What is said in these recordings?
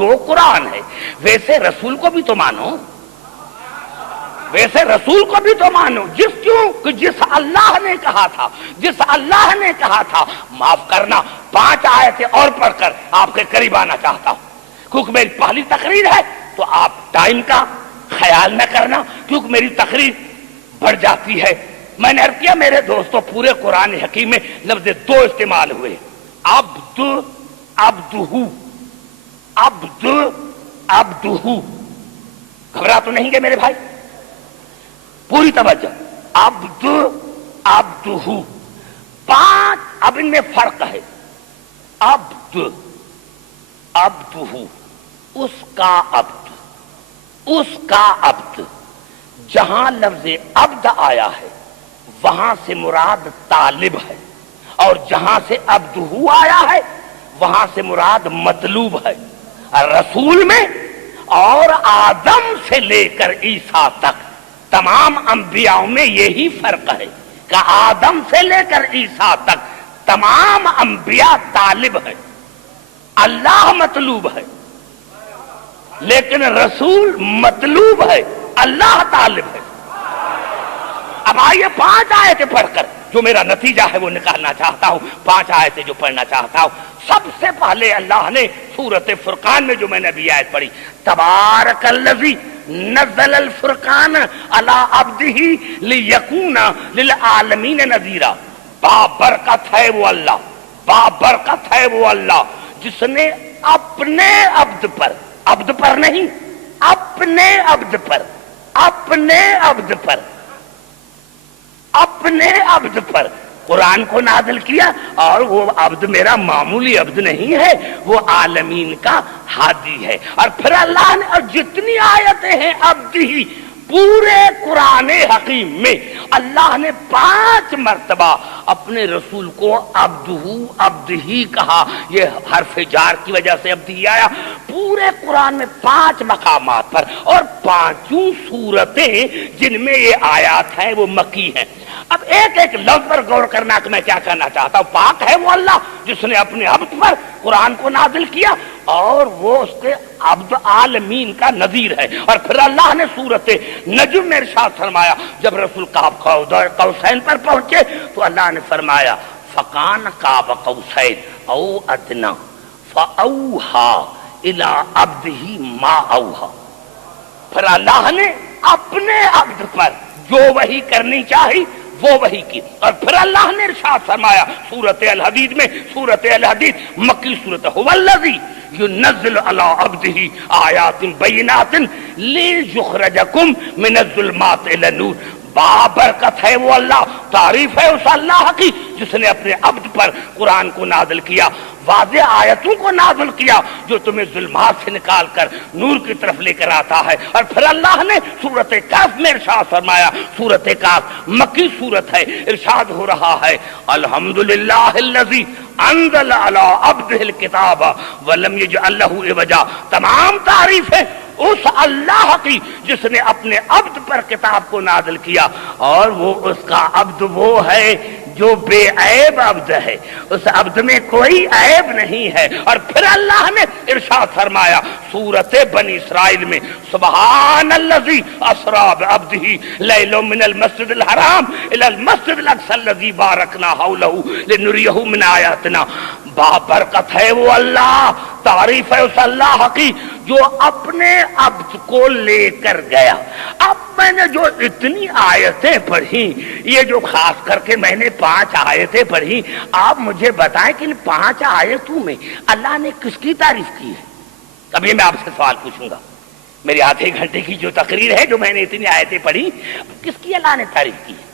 جو قرآن ہے ویسے رسول کو بھی تو مانو، ویسے رسول کو بھی تو مانو، جس اللہ نے کہا تھا معاف کرنا 5 آیتیں اور پڑھ کر آپ کے قریب آنا چاہتا ہوں، کیونکہ میری پہلی تقریر ہے تو آپ ٹائم کا خیال نہ کرنا، کیونکہ میری تقریر بڑھ جاتی ہے۔ میں نے عرض کیا میرے دوستوں پورے قرآن حکیم میں لفظ 2 استعمال ہوئے، عبد عبدہو، عبد عبدہو، گھبرا تو نہیں گے میرے بھائی؟ پوری توجہ، عبد عبدہو، 5 اب ان میں فرق ہے، عبد عبدہو، اس کا عبد، اس کا عبد، جہاں لفظ عبد آیا ہے وہاں سے مراد طالب ہے، اور جہاں سے عبدہو آیا ہے وہاں سے مراد مطلوب ہے۔ رسول میں اور آدم سے لے کر عیسیٰ تک تمام انبیاء میں یہی فرق ہے کہ آدم سے لے کر عیسیٰ تک تمام انبیاء طالب ہے، اللہ مطلوب ہے، لیکن رسول مطلوب ہے، اللہ طالب ہے۔ اب آئیے 5 آیتیں پڑھ کر جو میرا نتیجہ ہے وہ نکالنا چاہتا ہوں، 5 آیتیں جو پڑھنا چاہتا ہوں۔ سب سے پہلے اللہ نے سورۃ فرقان میں جو میں نے ابھی آیت پڑھی، تبارک الذی نزل الفرقان علی عبدہ لیکون للعالمین نذیرا، بابرکت ہے وہ اللہ، بابرکت ہے وہ اللہ جس نے اپنے عبد پر، عبد پر نہیں، اپنے عبد پر، اپنے عبد پر، اپنے عبد پر قرآن کو نازل کیا، اور وہ عبد میرا معمولی عبد نہیں ہے، وہ عالمین کا ہادی ہے۔ اور پھر اللہ نے، اور جتنی آیتیں ہیں عبد ہی پورے قرآن حکیم میں اللہ نے 5 مرتبہ اپنے رسول کو عبدہو، عبد ہی کہا، یہ حرف جار کی وجہ سے عبد ہی آیا۔ پورے قرآن میں 5 مقامات پر، اور 5 سورتیں جن میں یہ آیات ہیں وہ مکی ہیں۔ اب ایک ایک لفظ پر غور کرنا کہ میں کیا کہنا چاہتا ہوں۔ پاک ہے وہ اللہ جس نے اپنے عبد پر قرآن کو نازل کیا، اور وہ اس کے عبد عالمین کا نذیر ہے۔ اور پھر اللہ نے سورۃ نجم میں ارشاد فرمایا، جب رسول قاب قوسین پر پہنچے تو اللہ نے فرمایا فکان قاب قوسین او ادنا فاوحا الی عبدہ ما اوحا۔ پھر اللہ نے اپنے عبد پر جو وحی کرنی چاہی وہ وحی کی۔ اور پھر اللہ نے ارشاد فرمایا سورۃ الحدید میں، سورۃ الحدید مکی سورۃ، هو الذی ينزل على عبده آیات بینات لیخرجکم من الظلمات الى النور، بابرکت ہے وہ اللہ، تعریف ہے اس اللہ کی جس نے اپنے عبد پر قرآن کو نازل کیا، واضح آیتوں کو نازل کیا جو تمہیں ظلمات سے نکال کر نور کی طرف لے کر آتا ہے۔ اور پھر اللہ نے سورۃ کہف میں ارشاد فرمایا، سورۃ کہف مکی سورت ہے، ارشاد ہو رہا ہے الحمدللہ الذی انزل علی عبدہ الکتاب ولم یجعل لہ عوجا، تمام تعریفیں اس اللہ کی جس نے اپنے عبد پر کتاب کو نازل کیا، اور وہ اس کا عبد وہ ہے جو بے عیب عبد ہے، اس عبد میں کوئی عیب نہیں ہے۔ اور پھر اللہ نے ارشاد فرمایا سورۃ بنی اسرائیل میں سبحان الذی اسری بعبدہ لیلا من المسجد الحرام الی المسجد الاقصی الذی بارکنا حولہ لنریہ من آیاتنا، بابرکت ہے وہ اللہ، تعریف ہے اس اللہ کی جو اپنے عبد کو لے کر گیا۔ اب میں نے جو اتنی آیتیں پڑھی، یہ جو خاص کر کے میں نے 5 آیتیں پڑھی، آپ مجھے بتائیں کہ ان 5 آیتوں میں اللہ نے کس کی تعریف کی ہے؟ ابھی میں آپ سے سوال پوچھوں گا، میری آدھے گھنٹے کی جو تقریر ہے، جو میں نے اتنی آیتیں پڑھی، کس کی اللہ نے تعریف کی ہے؟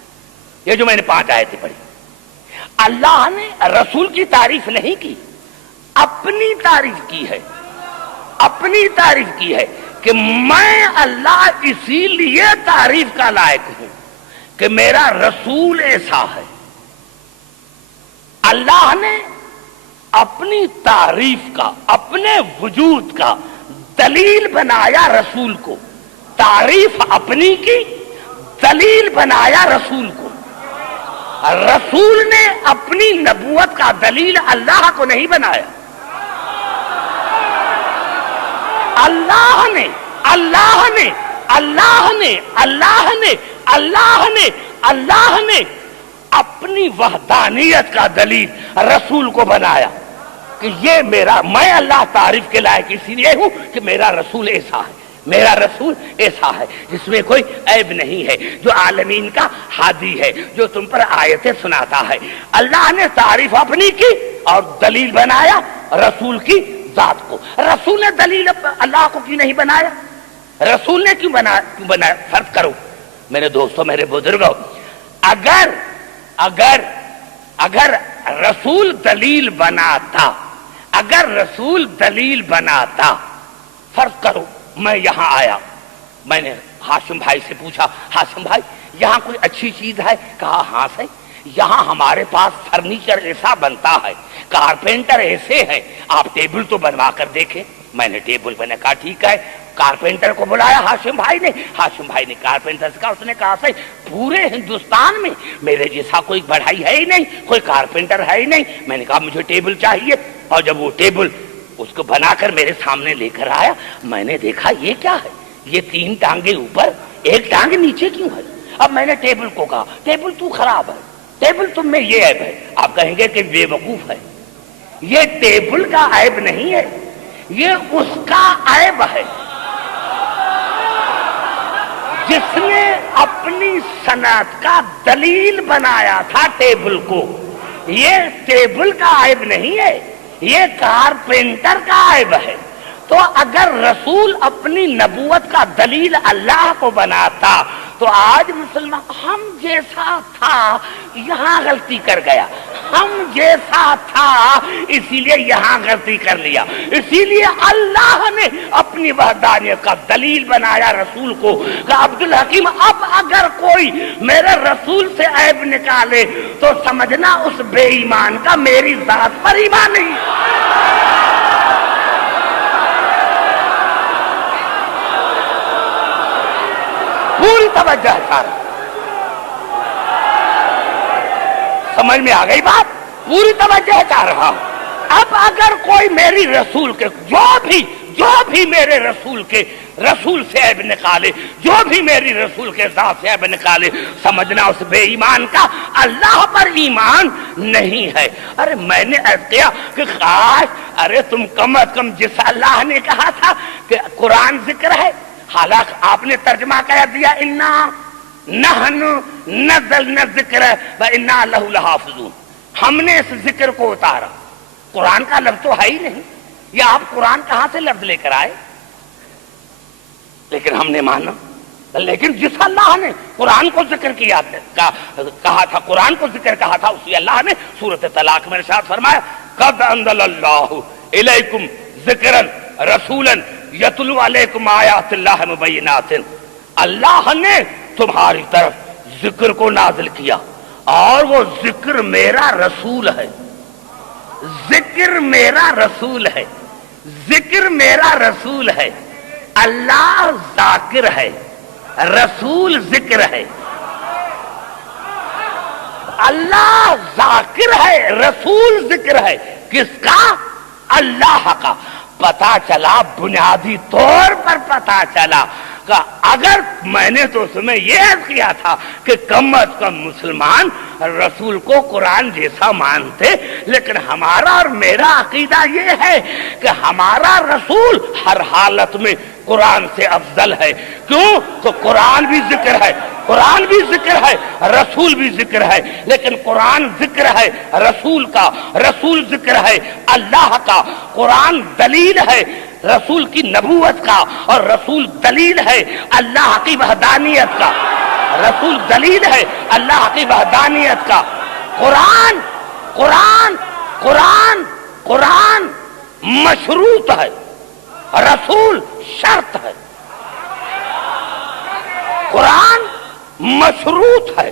یہ جو میں نے 5 آیتیں پڑھی، اللہ نے رسول کی تعریف نہیں کی، اپنی تعریف کی ہے، اپنی تعریف کی ہے کہ میں اللہ اسی لیے تعریف کا لائق ہوں کہ میرا رسول ایسا ہے۔ اللہ نے اپنی تعریف کا، اپنے وجود کا دلیل بنایا رسول کو، تعریف اپنی کی، دلیل بنایا رسول کو۔ رسول نے اپنی نبوت کا دلیل اللہ کو نہیں بنایا، اللہ نے اللہ نے اللہ نے اللہ نے اللہ نے اللہ نے اپنی وحدانیت کا دلیل رسول کو بنایا کہ یہ میرا، میں اللہ تعریف کے لائق اسی لیے ہوں کہ میرا رسول ایسا ہے، میرا رسول ایسا ہے جس میں کوئی عیب نہیں ہے، جو عالمین کا ہادی ہے، جو تم پر آیتیں سناتا ہے۔ اللہ نے تعریف اپنی کی اور دلیل بنایا رسول کی ذات کو۔ رسول نے دلیل اللہ کو کیوں نہیں بنایا؟ رسول نے کیوں بنایا؟ فرض کرو میرے دوستوں، میرے بزرگوں، اگر رسول دلیل بناتا، اگر رسول دلیل بناتا، فرض کرو میں یہاں آیا، میں نے ہاشم بھائی سے پوچھا، ہاشم بھائی یہاں کوئی اچھی چیز ہے؟ کہا ہاں سے، یہاں ہمارے پاس فرنیچر ایسا بنتا ہے، کارپینٹر ایسے ہیں، آپ ٹیبل تو بنوا کر دیکھیں۔ میں نے ٹیبل بنا، کہا ٹھیک ہے، کارپینٹر کو بلایا ہاشم بھائی نے، ہاشم بھائی نے کارپینٹر سے کہا، اس نے کہا سے پورے ہندوستان میں میرے جیسا کوئی بڑھائی ہے ہی نہیں، کوئی کارپینٹر ہے ہی نہیں۔ میں نے کہا مجھے ٹیبل چاہیے، اور جب وہ ٹیبل اس کو بنا کر میرے سامنے لے کر آیا، میں نے دیکھا یہ کیا ہے، یہ 3 ٹانگیں اوپر 1 ٹانگ نیچے کیوں ہے؟ اب میں نے ٹیبل کو کہا ٹیبل تو خراب ہے، ٹیبل تم میں یہ عیب ہے۔ آپ کہیں گے کہ بے وقوف ہے، یہ ٹیبل کا عیب نہیں ہے، یہ اس کا عیب ہے جس نے اپنی صنعت کا دلیل بنایا تھا ٹیبل کو۔ یہ ٹیبل کا عیب نہیں ہے، یہ کارپینٹر کا عیب ہے۔ تو اگر رسول اپنی نبوت کا دلیل اللہ کو بناتا تو آج مسلمان ہم جیسا تھا یہاں غلطی کر گیا، ہم جیسا تھا اسی لیے یہاں غلطی کر لیا، اسی لیے اللہ نے اپنی وحدانیت کا دلیل بنایا رسول کو کہ عبدالحکیم اب اگر کوئی میرے رسول سے عیب نکالے تو سمجھنا اس بے ایمان کا میری ذات پر ایمان نہیں۔ پوری توجہ ہے سارا، سمجھ میں آ گئی بات؟ پوری توجہ چاہ رہا ہوں۔ اب اگر کوئی میری رسول کے جو بھی میرے رسول سے عیب نکالے، جو بھی میری رسول کے ذات سے عیب نکالے، سمجھنا اس بے ایمان کا اللہ پر ایمان نہیں ہے۔ ارے میں نے عرض کیا کہ کاش، ارے تم کم از کم جس اللہ نے کہا تھا کہ قرآن ذکر ہے، حالانکہ آپ نے ترجمہ کہہ دیا انا نحن نزلنا الذکر وانا لہ لحافظون، ہم نے اس ذکر کو اتارا۔ قرآن کا لفظ تو ہے ہی نہیں، یہ آپ قرآن کہاں سے لفظ لے کر آئے؟ لیکن ہم نے مانا، لیکن جس اللہ نے قرآن کو ذکر کیا کہا تھا، قرآن کو ذکر کہا تھا، اسی اللہ نے سورۃ طلاق میں ارشاد فرمایا قد انزل اللہ الیکم ذکرا رسولا یتلو علیکم آیات اللہ مبینات، اللہ نے تمہاری طرف ذکر کو نازل کیا اور وہ ذکر میرا رسول ہے، ذکر میرا رسول ہے، ذکر میرا رسول ہے۔ اللہ ذاکر ہے، رسول ذکر ہے۔ اللہ ذاکر ہے، رسول ذکر ہے، کس کا؟ اللہ کا۔ پتا چلا، بنیادی طور پر پتا چلا کہ اگر میں نے تو اس میں یہ عرض کیا تھا کہ کم از کم مسلمان رسول کو قرآن جیسا مانتے، لیکن ہمارا اور میرا عقیدہ یہ ہے کہ ہمارا رسول ہر حالت میں قرآن سے افضل ہے۔ کیوں؟ تو قرآن بھی ذکر ہے، قرآن بھی ذکر ہے، رسول بھی ذکر ہے، لیکن قرآن ذکر ہے رسول کا، رسول ذکر ہے اللہ کا، قرآن دلیل ہے رسول کی نبوت کا، اور رسول دلیل ہے اللہ کی وحدانیت کا، رسول دلیل ہے اللہ کی وحدانیت کا۔ قرآن قرآن قرآن قرآن مشروط ہے، رسول شرط ہے۔ قرآن مشروط ہے،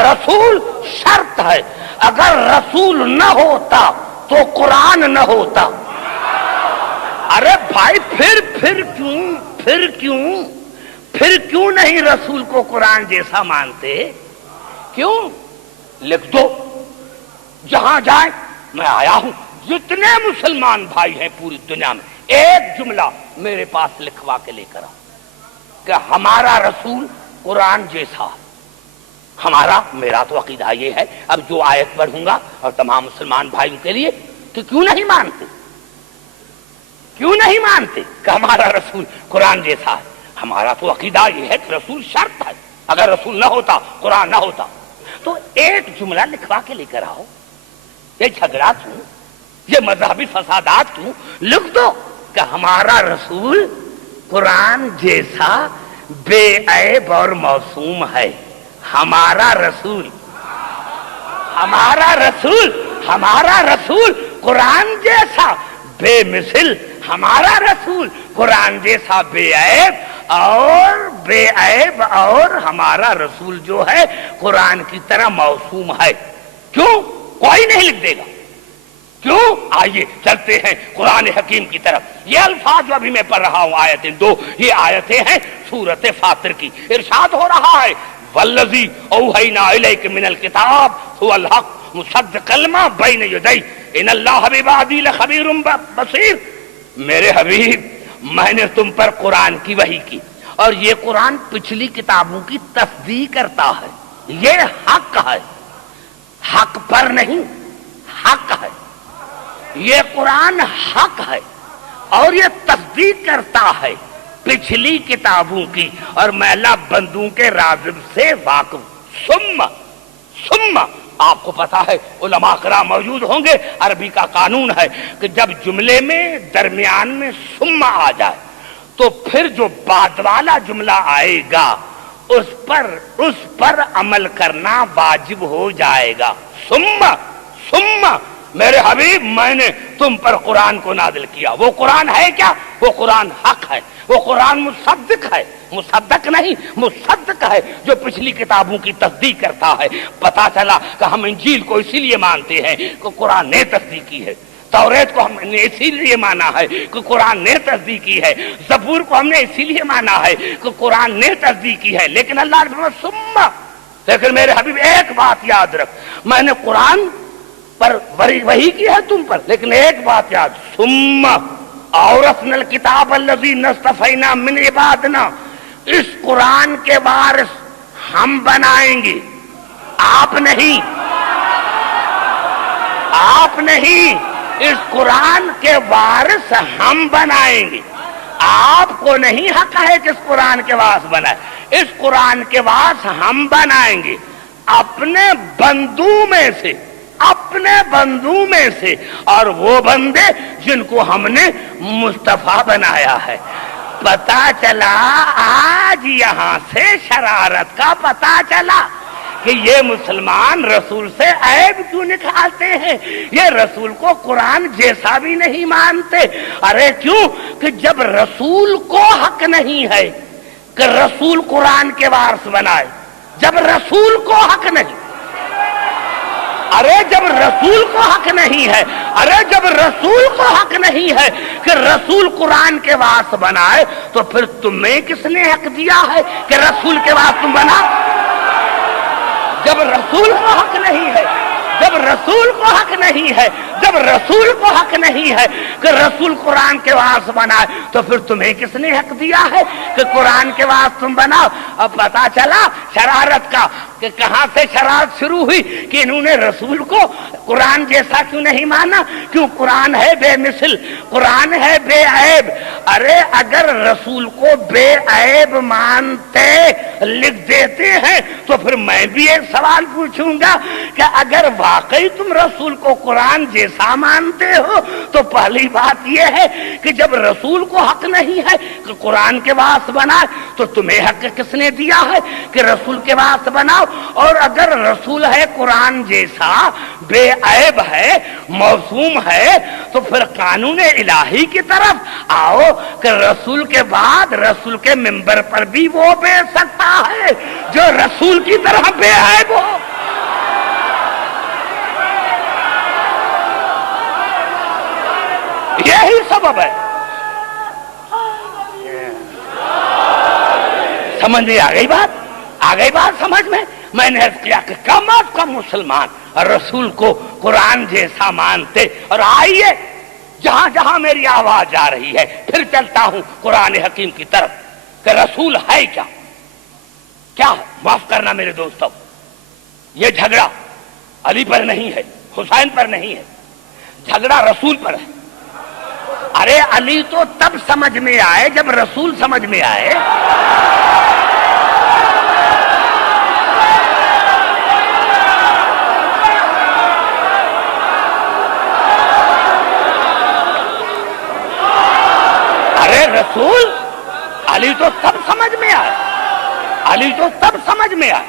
رسول شرط ہے۔ اگر رسول نہ ہوتا تو قرآن نہ ہوتا۔ ارے بھائی پھر کیوں نہیں رسول کو قرآن جیسا مانتے؟ کیوں؟ لکھ دو، جہاں جائیں میں آیا ہوں، جتنے مسلمان بھائی ہیں پوری دنیا میں، ایک جملہ میرے پاس لکھوا کے لے کر آؤ کہ ہمارا رسول قرآن جیسا. ہمارا میرا تو عقیدہ یہ ہے, اب جو آیت پڑھوں گا اور تمام مسلمان بھائیوں کے لیے کہ کیوں نہیں مانتے کہ ہمارا رسول قرآن جیسا ہے. ہمارا تو عقیدہ یہ ہے کہ رسول شرط ہے, اگر رسول نہ ہوتا قرآن نہ ہوتا. تو ایک جملہ لکھوا کے لے کر آؤ. یہ جھگڑا کیوں, یہ مذہبی فسادات کیوں؟ لکھ دو کہ ہمارا رسول قرآن جیسا بے عیب اور معصوم ہے. ہمارا رسول قرآن جیسا بے مثل, ہمارا رسول قرآن جیسا بے عیب اور ہمارا رسول جو ہے قرآن کی طرح معصوم ہے. کیوں؟ کوئی نہیں لکھ دے گا. کیوں؟ آئیے چلتے ہیں قرآن حکیم کی طرف. یہ الفاظ جو ابھی میں پڑھ رہا ہوں آیتیں 2, یہ آیتیں ہیں سورۃ فاطر کی. ارشاد ہو رہا ہے والذی اوحینا الیک من الکتاب هو الحق مصدقا لما بین یدیہ ان اللہ بعبادہ لخبیر بصیر. میرے حبیب, میں نے تم پر قرآن کی وحی کی اور یہ قرآن پچھلی کتابوں کی تصدیق کرتا ہے. یہ حق ہے, حق پر نہیں, حق ہے. یہ قرآن حق ہے اور یہ تصدیق کرتا ہے پچھلی کتابوں کی, اور میں اللہ بندوں کے رازق سے واقف. ثم آپ کو پتا ہے علماء کرام موجود ہوں گے, عربی کا قانون ہے کہ جب جملے میں درمیان میں ثم آ جائے تو پھر جو بعد والا جملہ آئے گا اس پر عمل کرنا واجب ہو جائے گا. ثم میرے حبیب, میں نے تم پر قرآن کو نازل کیا. وہ قرآن ہے کیا؟ وہ قرآن حق ہے, وہ قرآن مصدق ہے, مصدق نہیں مصدق ہے, جو پچھلی کتابوں کی تصدیق کرتا ہے. پتا چلا کہ ہم انجیل کو اسی لیے مانتے ہیں کہ قرآن نے تصدیق کی ہے, توریت کو ہم نے اسی لیے مانا ہے کہ قرآن نے تصدیق کی ہے, زبور کو ہم نے اسی لیے مانا ہے کہ قرآن نے تصدیق کی ہے. لیکن اللہ نے فرمایا لیکن میرے حبیب ایک بات یاد رکھ, میں نے قرآن پر وحی کی ہے تم پر, لیکن ایک بات یاد, ثم اورثنا الکتاب الذی اصطفینا من عبادنا. اس قرآن کے وارث ہم بنائیں گے, آپ نہیں. اس قرآن کے وارث ہم بنائیں گے. آپ کو نہیں حق ہے کہ اس قرآن کے وارث بنائے. اس قرآن کے وارث ہم بنائیں گے اپنے بندوں میں سے, اور وہ بندے جن کو ہم نے مصطفیٰ بنایا ہے. پتا چلا آج یہاں سے شرارت کا پتا چلا کہ یہ مسلمان رسول سے عیب کیوں نکالتے ہیں, یہ رسول کو قرآن جیسا بھی نہیں مانتے. ارے کیوں کہ جب رسول کو حق نہیں ہے کہ رسول قرآن کے وارث بنائے, جب رسول کو حق نہیں, جب رسول کو حق نہیں ہے کہ رسول قرآن کے وارث بنائے, تو پھر تمہیں کس نے حق دیا ہے کہ رسول کے وارث تم بنا؟ جب رسول کو حق نہیں ہے کہ رسول قرآن کے وارث بنائے, تو پھر تمہیں کس نے حق دیا ہے کہ قرآن کے وارث تم بناؤ؟ اب پتا چلا شرارت کا کہ کہاں سے شرارت شروع ہوئی کہ انہوں نے رسول کو قرآن جیسا کیوں نہیں مانا. کیوں؟ قرآن ہے بے مثل, قرآن ہے بے عیب. ارے اگر رسول کو بے عیب مانتے لکھ دیتے ہیں تو پھر میں بھی ایک سوال پوچھوں گا کہ اگر واقعی تم رسول کو قرآن جیسا مانتے ہو تو پہلی بات یہ ہے کہ جب رسول کو حق نہیں ہے کہ قرآن کے وارث بنائے, تو تمہیں حق کس نے دیا ہے کہ رسول کے وارث بناؤ؟ اور اگر رسول ہے قرآن جیسا بے عیب ہے معصوم ہے, تو پھر قانون الہی کی طرف آؤ کہ رسول کے بعد رسول کے منبر پر بھی وہ بیٹھ سکتا ہے جو رسول کی طرح بے عیب ہو. یہی سبب ہے. سمجھ میں آ گئی بات سمجھ میں نے عرض کیا کہ کم از کم مسلمان رسول کو قرآن جیسا مانتے. اور آئیے جہاں جہاں میری آواز جا رہی ہے پھر چلتا ہوں قرآن حکیم کی طرف کہ رسول ہے کیا ہے. معاف کرنا میرے دوستوں، یہ جھگڑا علی پر نہیں ہے، حسین پر نہیں ہے، جھگڑا رسول پر ہے. ارے علی تو تب سمجھ میں آئے جب رسول سمجھ میں آئے. ارے رسول علی تو تب سمجھ میں آئے، علی تو تب سمجھ میں آئے،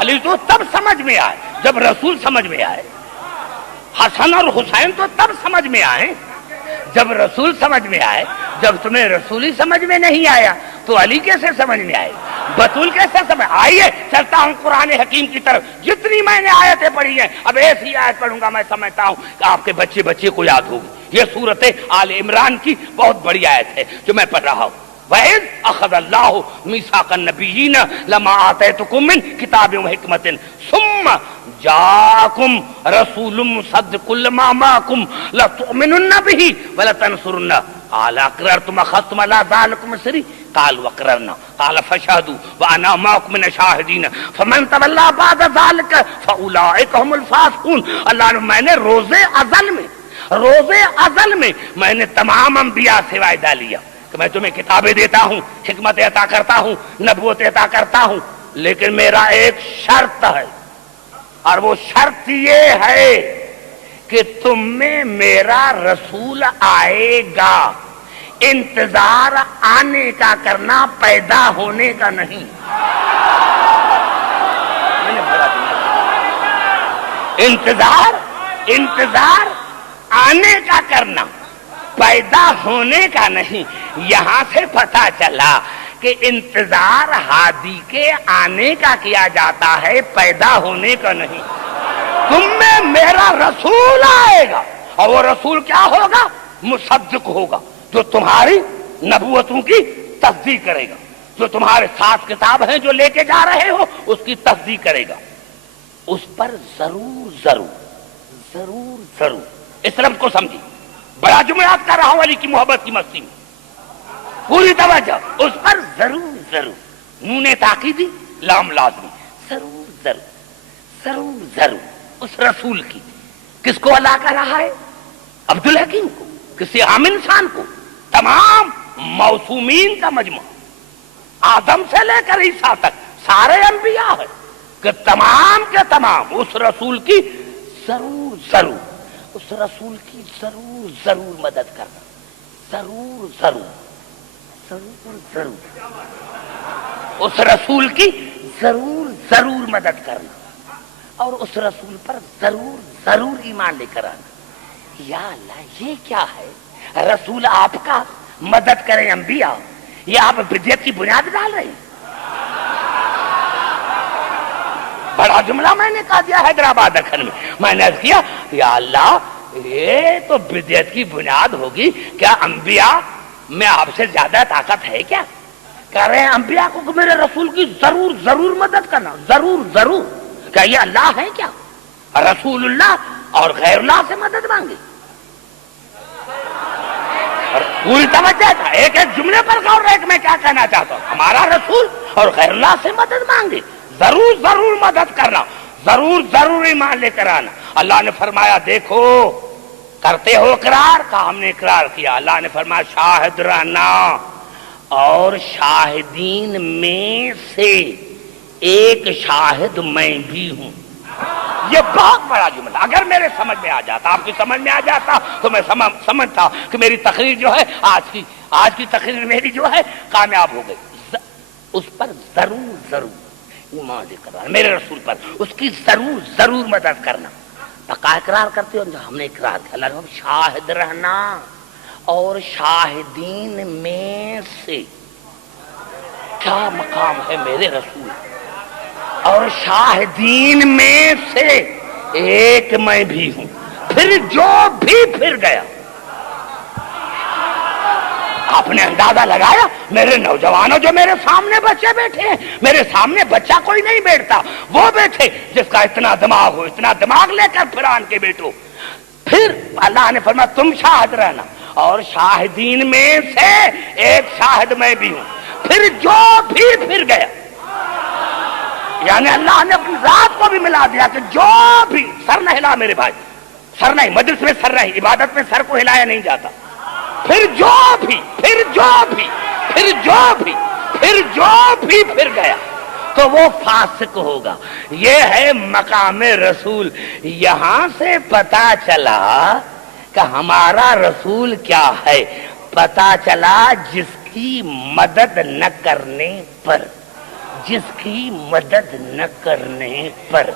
علی تو تب سمجھ میں آئے جب رسول سمجھ میں آئے. حسن اور حسین تو تب سمجھ میں آئے جب رسول سمجھ میں آئے. جب تمہیں رسول ہی سمجھ میں نہیں آیا تو علی کیسے سمجھ میں آئے، بطول کیسے سمجھ. آئیے چلتا ہوں قرآن حکیم کی طرف. جتنی میں نے آیتیں پڑھی ہیں اب ایسی آیت پڑھوں گا میں سمجھتا ہوں کہ آپ کے بچے کو یاد ہوگی. یہ سورت آل عمران کی بہت بڑی آیت ہے جو میں پڑھ رہا ہوں. وَإِذْ أَخَذَ اللَّهُ مِيثَاقَ النَّبِيِّينَ لَمَا آتَيْتُكُم مِّن كِتَابٍ وَحِكْمَةٍ ثُمَّ جَاءَكُمْ رَسُولٌ مُصَدِّقٌ لِّمَا مَعَكُمْ لَتُؤْمِنُنَّ بِهِ وَلَتَنصُرُنَّهُ قَالَ أَقْرَرْتُمْ أَخَذْتُمْ عَلَىٰ ذَٰلِكُمْ إِصْرِي قَالُوا أَقْرَرْنَا قَالَ فَاشْهَدُوا وَأَنَا مَعَكُمْ مِنَ الشَّاهِدِينَ فَمَن تَوَلَّىٰ بَعْدَ ذَٰلِكَ فَأُولَٰئِكَ هُمُ الْفَاسِقُونَ. اللہ نے میں نے روزے ازل میں میں نے تمام انبیاء سے وعدہ لیا کہ میں تمہیں کتابیں دیتا ہوں، حکمت عطا کرتا ہوں، نبوت عطا کرتا ہوں، لیکن میرا ایک شرط ہے اور وہ شرط یہ ہے کہ تم میں میرا رسول آئے گا. انتظار آنے کا کرنا، پیدا ہونے کا نہیں. انتظار آنے کا کرنا، پیدا ہونے کا نہیں. یہاں سے پتہ چلا کہ انتظار ہادی کے آنے کا کیا جاتا ہے، پیدا ہونے کا نہیں. تم میں میرا رسول آئے گا اور وہ رسول کیا ہوگا؟ مصدق ہوگا، جو تمہاری نبوتوں کی تصدیق کرے گا، جو تمہارے ساتھ کتاب ہیں جو لے کے جا رہے ہو اس کی تصدیق کرے گا. اس پر ضرور اس لفظ کو سمجھی. بڑا جملات کر رہا ہوں علی کی محبت کی مستی میں، پوری توجہ. اس پر ضرور نون تاکیدی لام لازمی، ضرور اس رسول کی. کس کو اللہ کر رہا ہے؟ عبدالحکیم کو، کسی عام انسان کو. تمام موسومین کا مجموعہ، آدم سے لے کر عیسیٰ تک سارے انبیاء ہیں کہ تمام کے تمام اس رسول کی ضرور اس رسول کی ضرور مدد کرنا. ضرور اس رسول کی ضرور مدد کرنا اور اس رسول پر ضرور ایمان لے کر آنا. یا اللہ یہ کیا ہے؟ رسول آپ کا مدد کریں انبیاء، یہ آپ بدعت کی بنیاد ڈال رہے ہیں. بڑا جملہ میں نے کہا دیا حیدرآباد دکن میں نے عرض کیا یا اللہ یہ تو بدعت کی بنیاد ہوگی. کیا انبیاء میں آپ سے زیادہ طاقت ہے کیا؟ کہہ رہے ہیں انبیاء کو کہ میرے رسول کی ضرور مدد کرنا. ضرور کیا یہ اللہ ہے کیا؟ رسول اللہ اور غیر اللہ سے مدد مانگے. پوری توجہ تھا ایک جملے پر غور رہے کہ میں کیا کہنا چاہتا ہوں. ہمارا رسول اور غیر اللہ سے مدد مانگے، ضرور مدد کرنا، ضرور ایمان لے کر آنا. اللہ نے فرمایا دیکھو کرتے ہو اقرار؟ کہا ہم نے اقرار کیا. اللہ نے فرمایا شاہد رہنا اور شاہدین میں سے ایک شاہد میں بھی ہوں. یہ بہت بڑا جملہ اگر میرے سمجھ میں آ جاتا، آپ کی سمجھ میں آ جاتا تو میں سمجھتا کہ میری تقریر جو ہے آج کی تقریر میری جو ہے کامیاب ہو گئی. اس پر ضرور ایمان لے کر میرے رسول پر اس کی ضرور مدد کرنا. پکا اقرار کرتے ہو؟ ہم نے اقرار کیا. اللہ شاہد رہنا اور شاہدین میں سے. کیا مقام ہے میرے رسول. اور شاہدین میں سے ایک میں بھی ہوں. پھر جو بھی پھر گیا. آپ نے اندازہ لگایا میرے نوجوانوں جو میرے سامنے بچے بیٹھے ہیں، میرے سامنے بچہ کوئی نہیں بیٹھتا، وہ بیٹھے جس کا اتنا دماغ ہو، اتنا دماغ لے کر پھران کے بیٹھو. پھر اللہ نے فرمایا تم شاہد رہنا، اور شاہدین میں سے ایک شاہد میں بھی ہوں. پھر جو بھی پھر گیا، یعنی اللہ نے اپنی ذات کو بھی ملا دیا کہ جو بھی، سر نہ ہلا میرے بھائی، سر نہیں، مجلس میں سر نہیں، عبادت میں سر کو ہلایا نہیں جاتا. پھر جو بھی پھر جو بھی پھر جو بھی پھر جو بھی پھر گیا تو وہ فاسق ہوگا. یہ ہے مقام رسول. یہاں سے پتا چلا کہ ہمارا رسول کیا ہے. پتا چلا جس کی مدد نہ کرنے پر، جس کی مدد نہ کرنے پر،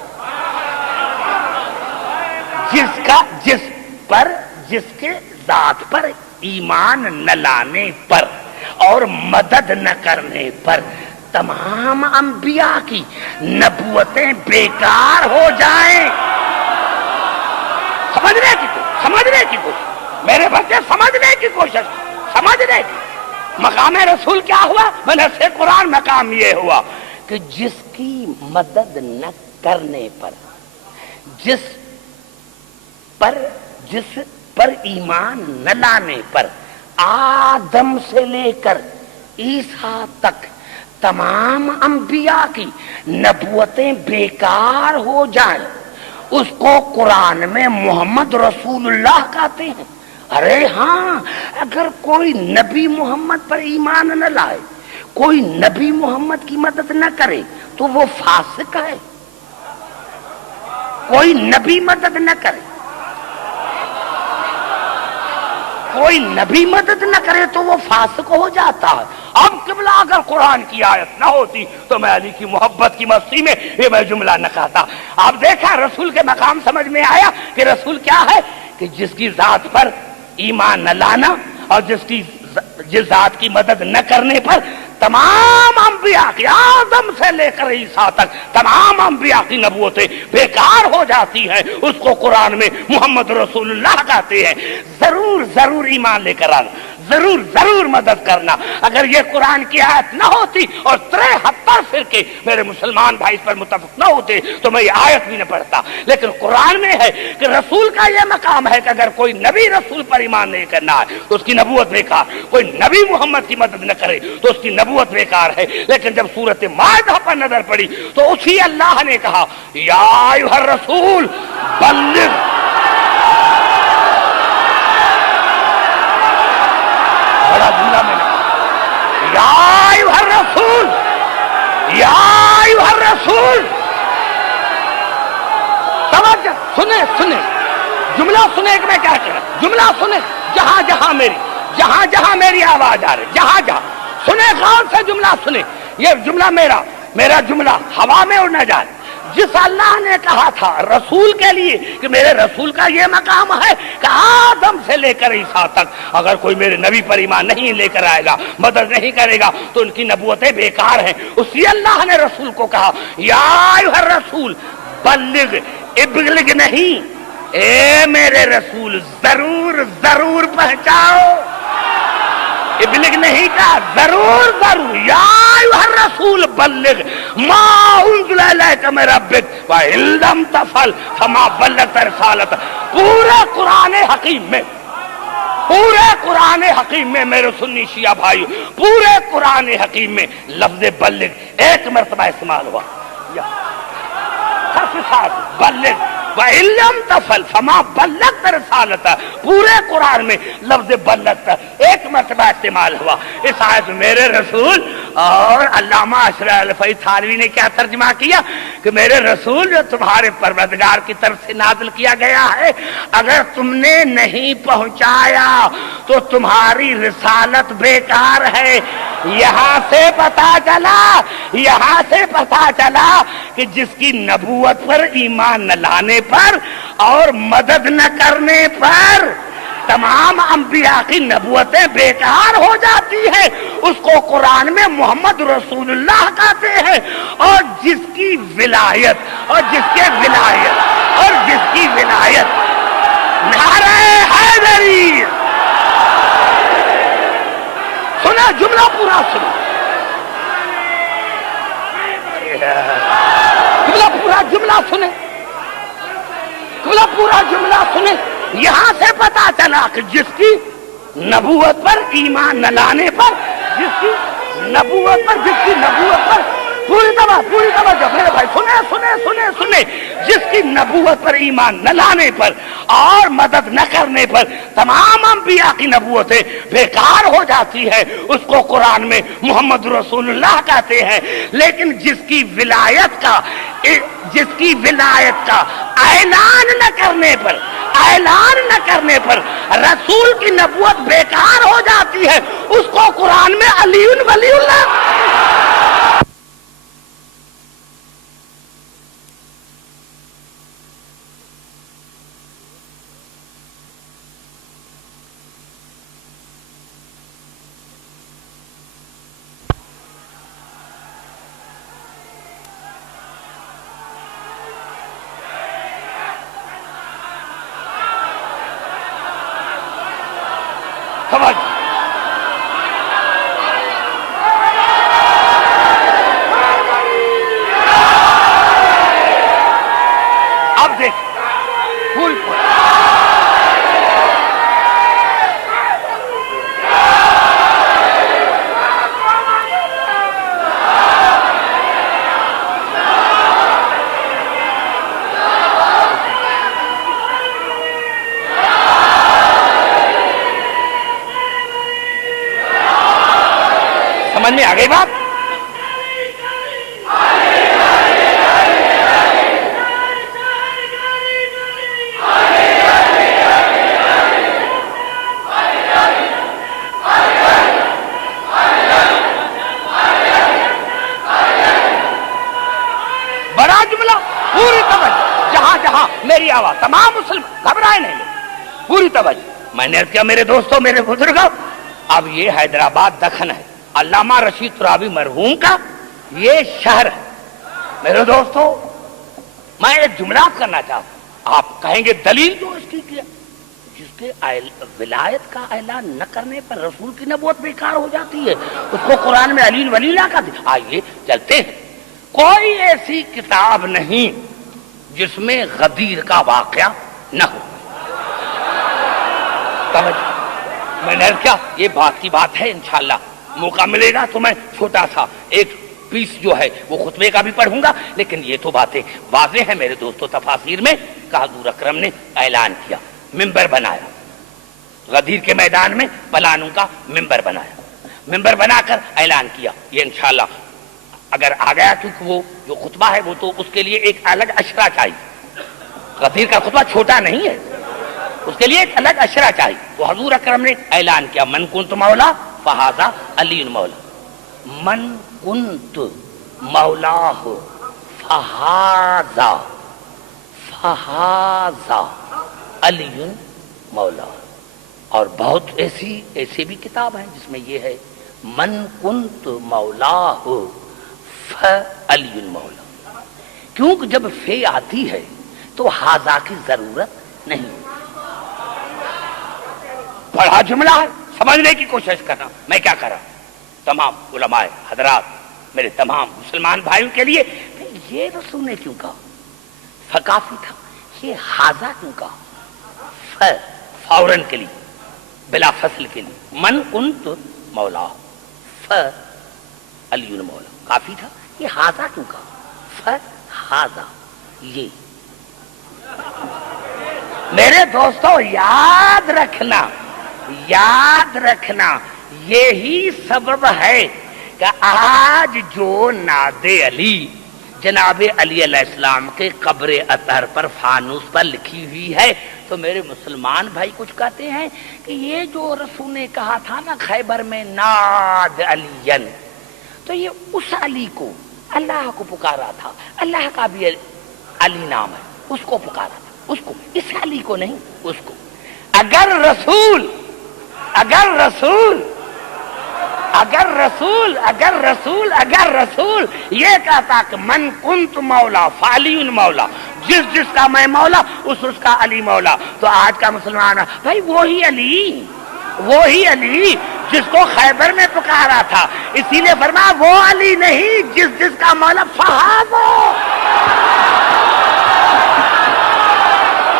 جس کے ذات پر ایمان نہ لانے پر اور مدد نہ کرنے پر تمام انبیاء کی نبوتیں بیکار ہو جائیں. سمجھنے کی کوشش میرے بچے، سمجھنے کی کوشش، سمجھنے کی. مقام رسول کیا ہوا؟ بنص قرآن مقام یہ ہوا کہ جس کی مدد نہ کرنے پر، جس پر ایمان نہ لانے پر آدم سے لے کر عیسیٰ تک تمام انبیاء کی نبوتیں بیکار ہو جائیں، اس کو قرآن میں محمد رسول اللہ کہتے ہیں. ارے ہاں، اگر کوئی نبی محمد پر ایمان نہ لائے، کوئی نبی محمد کی مدد نہ کرے تو وہ فاسق ہے. کوئی نبی مدد نہ کرے، کوئی نبی مدد نہ کرے تو وہ فاسق ہو جاتا ہے. اب قبلہ اگر قرآن کی آیت نہ ہوتی تو میں علی کی محبت کی مستی میں یہ میں جملہ نہ کہتا. آپ دیکھا رسول کے مقام سمجھ میں آیا کہ رسول کیا ہے؟ کہ جس کی ذات پر ایمان نہ لانا اور جس ذات کی مدد نہ کرنے پر تمام انبیاء کی، آدم سے لے کر عیسیٰ تک تمام انبیاء کی نبوتیں بیکار ہو جاتی ہیں. اس کو قرآن میں محمد رسول اللہ کہتے ہیں. ضرور ایمان لے کر آنا، ضرور مدد کرنا. اگر یہ قرآن کی آیت نہ ہوتی اور 73 فرقے میرے مسلمان بھائی اس پر متفق نہ ہوتے تو میں یہ آیت بھی نہ پڑھتا. لیکن قرآن میں ہے کہ رسول کا یہ مقام ہے کہ اگر کوئی نبی رسول پر ایمان نہیں کرنا ہے تو اس کی نبوت بیکار. کوئی نبی محمد کی مدد نہ کرے تو اس کی نبوت بیکار ہے. لیکن جب سورۃ مائدہ پر نظر پڑی تو اسی اللہ نے کہا یا ایھا الرسول بلغ. بڑا جملہ میں نے یا ایھا الرسول، یا ایھا الرسول. توجہ سنیں جملہ سنیں کہ میں کیا کہہ رہا ہوں. جملہ سنیں، جہاں جہاں میری آواز آ رہی، جہاں سنیں، غور سے جملہ سنیں. یہ جملہ میرا جملہ ہوا میں اڑ نہ جائے. جس اللہ نے کہا تھا رسول کے لیے کہ میرے رسول کا یہ مقام ہے کہ آدم سے لے کر عیسیٰ تک اگر کوئی میرے نبی پر ایمان نہیں لے کر آئے گا، مدد نہیں کرے گا تو ان کی نبوتیں بیکار ہیں. اسی اللہ نے رسول کو کہا یا ایھا الرسول بلغ. ابلغ نہیں، اے میرے رسول ضرور پہنچاؤ. ابلغ نہیں کہا، ضرور یا ایھا الرسول بلغ ما انزل الیک من ربک وان لم تفعل فما بلغت رسالتہ. پورے قرآن حکیم میں میرے سنی شیعہ بھائیو، پورے قرآن حکیم میں لفظ بلغ ایک مرتبہ استعمال ہوا. بلغ وَإِن لَّمْ تَفْعَلْ فَمَا بَلَّغْتَ رِسَالَتَهُ. پورے قرآن میں لفظ بلغت ایک مرتبہ استعمال ہوا. اس آیت میں میرے رسول اور علامہ اشرف الفی تھانوی نے کیا ترجمہ کیا کہ میرے رسول جو تمہارے پروردگار کی طرف سے نازل کیا گیا ہے، اگر تم نے نہیں پہنچایا تو تمہاری رسالت بیکار ہے. یہاں سے پتا چلا کہ جس کی نبوت پر ایمان نہ لانے پر اور مدد نہ کرنے پر تمام انبیاء کی نبوتیں بیکار ہو جاتی ہیں، اس کو قرآن میں محمد رسول اللہ کہتے ہیں. اور جس کی ولایت نعرہ حیدری. سنا جملہ پورا سنا، پورا جملہ سنے. یہاں سے پتا چلا کہ جس کی نبوت پر ایمان نہ لانے پر، جس کی نبوت پر پوری توجہ میرے بھائی، سنے جس کی نبوت پر ایمان نہ لانے پر اور مدد نہ کرنے پر تمام انبیاء کی نبوتیں بیکار ہو جاتی ہے، اس کو قرآن میں محمد رسول اللہ کہتے ہیں۔ لیکن جس کی ولایت کا اعلان نہ کرنے پر رسول کی نبوت بیکار ہو جاتی ہے، اس کو قرآن میں علی ولی اللہ۔ سمجھ اب دیکھ پوری سمجھ میں آ گئی بات؟ بڑا جملہ، پوری توجہ، جہاں میری آواز، تمام مسلم گھبرائے نہیں، پوری توجہ۔ میں نے کیا میرے دوستوں، میرے بزرگوں، اب یہ حیدرآباد دکن ہے، علامہ رشید ترابی مرحوم کا یہ شہر ہے۔ میرے دوستو، میں ایک جملہ کرنا چاہتا ہوں، آپ کہیں گے دلیل تو اس کی کیا؟ جس کے ولایت کا اعلان نہ کرنے پر رسول کی نبوت بیکار ہو جاتی ہے، اس کو قرآن میں علی ولی اللہ کا دیا۔ آئیے چلتے ہیں۔ کوئی ایسی کتاب نہیں جس میں غدیر کا واقعہ نہ ہو۔ میں نے کیا یہ بات کی بات ہے، انشاءاللہ موقع ملے گا تو میں چھوٹا سا ایک پیس جو ہے وہ خطبے کا بھی پڑھوں گا، لیکن یہ تو باتیں واضح ہیں میرے دوستو۔ تفاسیر میں کہ حضور اکرم نے اعلان کیا، منبر بنایا، غدیر کے میدان میں پلانوں کا منبر بنایا، منبر بنا کر اعلان کیا۔ یہ انشاءاللہ اگر آ گیا، کیونکہ وہ جو خطبہ ہے وہ تو اس کے لیے ایک الگ اشرا چاہیے، غدیر کا خطبہ چھوٹا نہیں ہے، اس کے لیے ایک الگ اشرا چاہیے۔ تو حضور اکرم نے اعلان کیا، من کنت مولا فہذا علی مولا، من کنت مولاہ فہذا علی مولا۔ اور بہت ایسی بھی کتاب ہیں جس میں یہ ہے، من کنت مولاہ فعلی مولا، کیونکہ جب فے آتی ہے تو ہاذا کی ضرورت نہیں۔ بڑا جملہ ہے، سمجھنے کی کوشش کرنا۔ میں کیا کر رہا ہوں؟ تمام علماء حضرات، میرے تمام مسلمان بھائیوں کے لیے یہ رسول نے کیوں کہا؟ ثقافی تھا، یہ ہاذا کیوں کہا؟ فوراً کے لیے، بلا فصل کے لیے، من کنت مولا فعلی مولا کافی تھا، یہ ہاذا کیوں کہا؟ فہذا۔ یہ میرے دوستو یاد رکھنا یہی سبب ہے کہ آج جو ناد علی، جناب علی علیہ السلام کے قبر اطہر پر فانوس پر لکھی ہوئی ہے، تو میرے مسلمان بھائی کچھ کہتے ہیں کہ یہ جو رسول نے کہا تھا نا خیبر میں ناد علی، تو یہ اس علی کو، اللہ کو پکارا تھا، اللہ کا بھی علی نام ہے، اس کو پکارا تھا، اس کو، اس علی کو نہیں، اس کو۔ اگر رسول یہ کہتا کہ من کنت مولا فعلی مولا، جس کا میں مولا اس کا علی مولا، تو آج کا مسلمان بھائی وہی علی جس کو خیبر میں پکارا تھا، اسی لیے فرمایا وہ علی نہیں جس کا مولا فہذا۔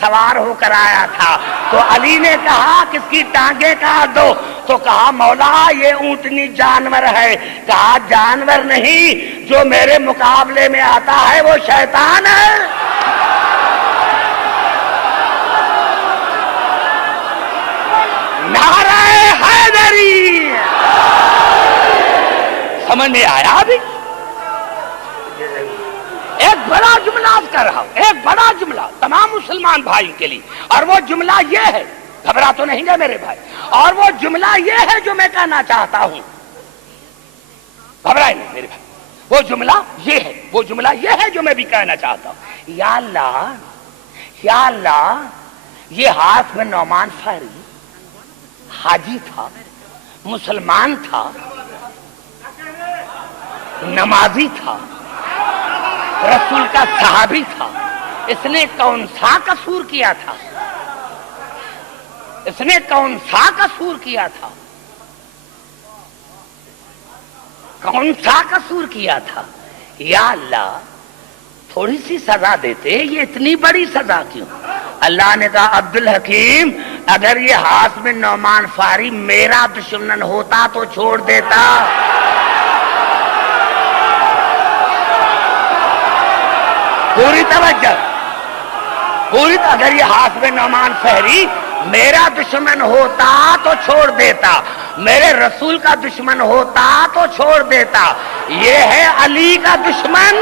سوار ہو کر آیا تھا، تو علی نے کہا کس کی ٹانگیں کاٹ دو، تو کہا مولا یہ اونٹنی جانور ہے، کہا جانور نہیں، جو میرے مقابلے میں آتا ہے وہ شیطان ہے۔ نعرہ حیدری، سمجھ میں آیا ابھی؟ ایک بڑا جملہ آپ کر رہا ہوں، ایک بڑا جملہ تمام مسلمان بھائی کے لیے، اور وہ جملہ یہ ہے، گھبرا تو نہیں گا میرے بھائی، اور وہ جملہ یہ ہے جو میں کہنا چاہتا ہوں، گھبرائے نہیں میرے بھائی، وہ جملہ یہ ہے، وہ جملہ یہ ہے جو میں بھی کہنا چاہتا ہوں۔ یا اللہ، یا اللہ، یہ ہاتھ میں نعمان فہری حاجی تھا، مسلمان تھا، نمازی تھا، رسول کا صحابی تھا، اس نے کون سا قصور کیا تھا؟ اس نے کون سا قصور کیا تھا؟ کون سا قصور کیا تھا؟ یا اللہ تھوڑی سی سزا دیتے، یہ اتنی بڑی سزا کیوں؟ اللہ نے کہا عبدالحکیم اگر یہ ہاتھ میں نعمان فہری میرا دشمن ہوتا تو چھوڑ دیتا۔ پوری توجہ، اگر یہ ہاتھ میں نعمان فہری میرا دشمن ہوتا تو چھوڑ دیتا، میرے رسول کا دشمن ہوتا تو چھوڑ دیتا، یہ ہے علی کا دشمن۔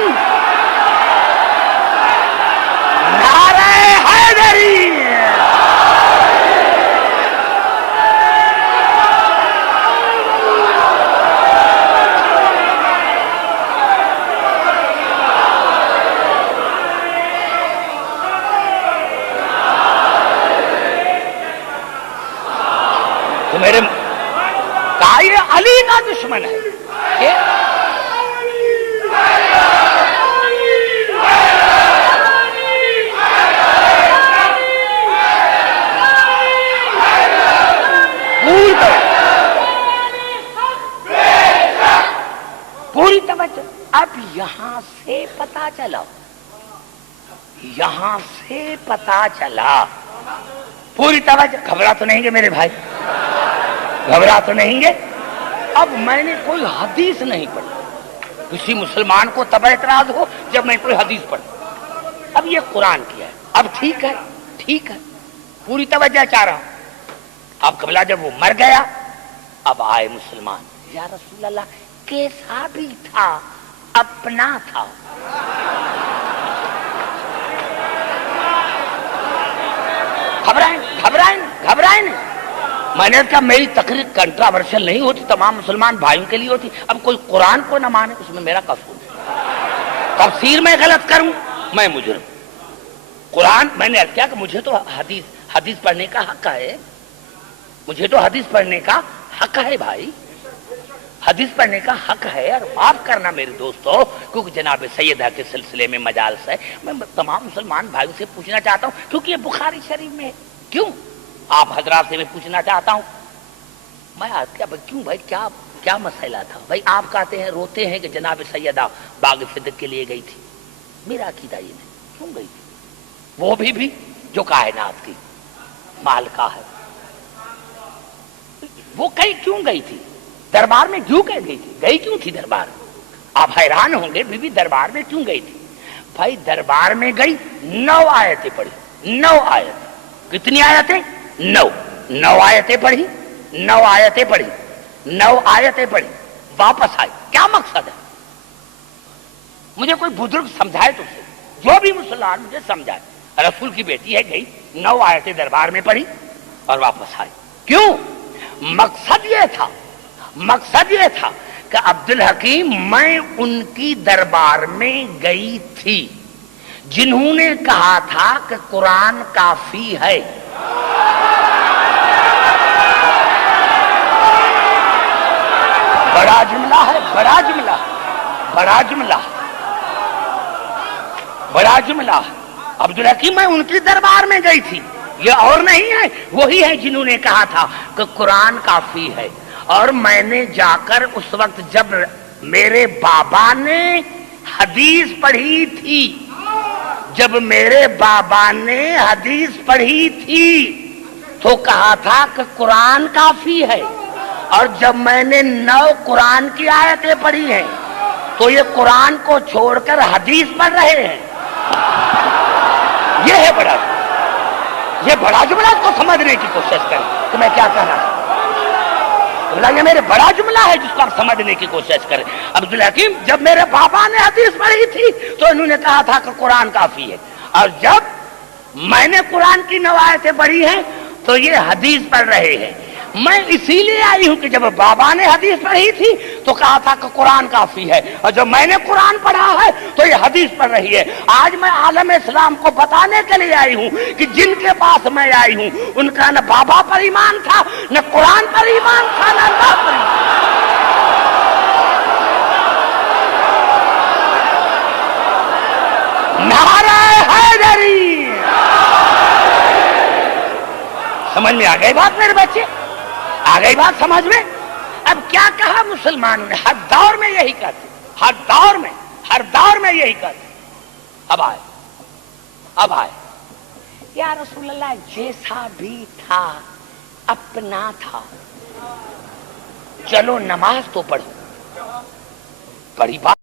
نعرہ حیدری، تو میرے کہا یہ علی کا دشمن ہے، پوری توجہ۔ اب یہاں سے پتا چلا، یہاں سے پتا چلا، پوری توجہ، گھبرا تو نہیں گے میرے بھائی، گھبرا تو نہیں گے؟ اب میں نے کوئی حدیث نہیں پڑھی، کسی مسلمان کو تب اعتراض ہو جب میں کوئی حدیث پڑھوں، اب یہ قرآن کیا ہے، اب ٹھیک ہے، ٹھیک ہے، پوری توجہ چاہ رہا ہوں۔ اب قبلہ جب وہ مر گیا، اب آئے مسلمان، یا رسول اللہ کیسا بھی تھا، اپنا تھا۔ گھبرائیں نہیں، میں نے کہا میری تقریر کنٹراورشل نہیں ہوتی، تمام مسلمان بھائیوں کے لیے ہوتی، اب کوئی قرآن کو نہ مانے اس میں میرا قصور ہے، تفسیر میں غلط کروں میں مجرم، قرآن میں نے کیا کہ مجھے تو حدیث پڑھنے کا حق ہے، مجھے تو حدیث پڑھنے کا حق ہے بھائی، حدیث پڑھنے کا حق ہے، اور معاف کرنا میرے دوستو کیونکہ جناب سیدہ کے سلسلے میں مجالس ہے، میں تمام مسلمان بھائیوں سے پوچھنا چاہتا ہوں کیونکہ یہ بخاری شریف میں ہے، کیوں آپ حضرات سے میں پوچھنا چاہتا ہوں، میں کیوں بھائی کیا مسئلہ تھا بھائی؟ آپ کہتے ہیں روتے ہیں کہ جناب سیدہ باغ صدق کے لیے گئی تھی، میرا عقیدہ یہ نہیں، کیوں گئی تھی؟ وہ بھی جو کائنات کی مالکہ ہے، وہ کیوں گئی تھی؟ دربار میں کیوں گئی تھی؟ گئی کیوں تھی دربار میں؟ آپ حیران ہوں گے بی بی دربار میں کیوں گئی تھی؟ بھائی دربار میں گئی، 9 آیتیں پڑھی، 9 آیتیں، کتنی آیتیں؟ 9 آیتیں پڑھی، 9 آیتیں پڑھی، 9 آیتیں پڑھی، واپس آئی، کیا مقصد ہے؟ مجھے کوئی بزرگ سمجھائے تو سے، جو بھی مسلمان مجھے سمجھائے، رسول کی بیٹی ہے گئی، 9 آیتیں دربار میں پڑھی اور واپس آئی، کیوں؟ مقصد یہ تھا کہ عبدالحکیم میں ان کی دربار میں گئی تھی جنہوں نے کہا تھا کہ قرآن کافی ہے، بڑا جملہ ہے، بڑا جملہ ہے، عبدالحکیم میں ان کی دربار میں گئی تھی، یہ اور نہیں ہے، وہی ہے جنہوں نے کہا تھا کہ قرآن کافی ہے، اور میں نے جا کر اس وقت جب میرے بابا نے حدیث پڑھی تھی جب میرے بابا نے حدیث پڑھی تھی تو کہا تھا کہ قرآن کافی ہے، اور جب میں نے 9 قرآن کی آیتیں پڑھی ہیں تو یہ قرآن کو چھوڑ کر حدیث پڑھ رہے ہیں۔ یہ ہے بڑا جملہ، یہ بڑا جملہ کو سمجھنے کی کوشش کریں کہ میں کیا کہہ رہا ہوں۔ یہ میرے بڑا جملہ ہے جس کو آپ سمجھنے کی کوشش کریں۔ عبدالحکیم، جب میرے بابا نے حدیث پڑھی تھی تو انہوں نے کہا تھا کہ قرآن کافی ہے، اور جب میں نے قرآن کی 9 آیتیں پڑھی ہیں تو یہ حدیث پڑھ رہے ہیں۔ میں اسی لیے آئی ہوں کہ جب بابا نے حدیث پڑھی تھی تو کہا تھا کہ قرآن کافی ہے، اور جب میں نے قرآن پڑھا ہے تو یہ حدیث پڑھ رہی ہے۔ آج میں عالم اسلام کو بتانے کے لیے آئی ہوں کہ جن کے پاس میں آئی ہوں ان کا نہ بابا پر ایمان تھا، نہ قرآن پر ایمان تھا، نہ اللہ پر ایمان۔ نعرہ حیدری! سمجھ میں آ گئی بات میرے بچے؟ آ گئی بات سمجھ میں؟ اب کیا کہا مسلمانوں نے؟ ہر دور میں یہی کہتے، ہر دور میں یہی کہتے۔ اب آئے یا رسول اللہ، جیسا بھی تھا اپنا تھا، چلو نماز تو پڑھو۔ بڑی بات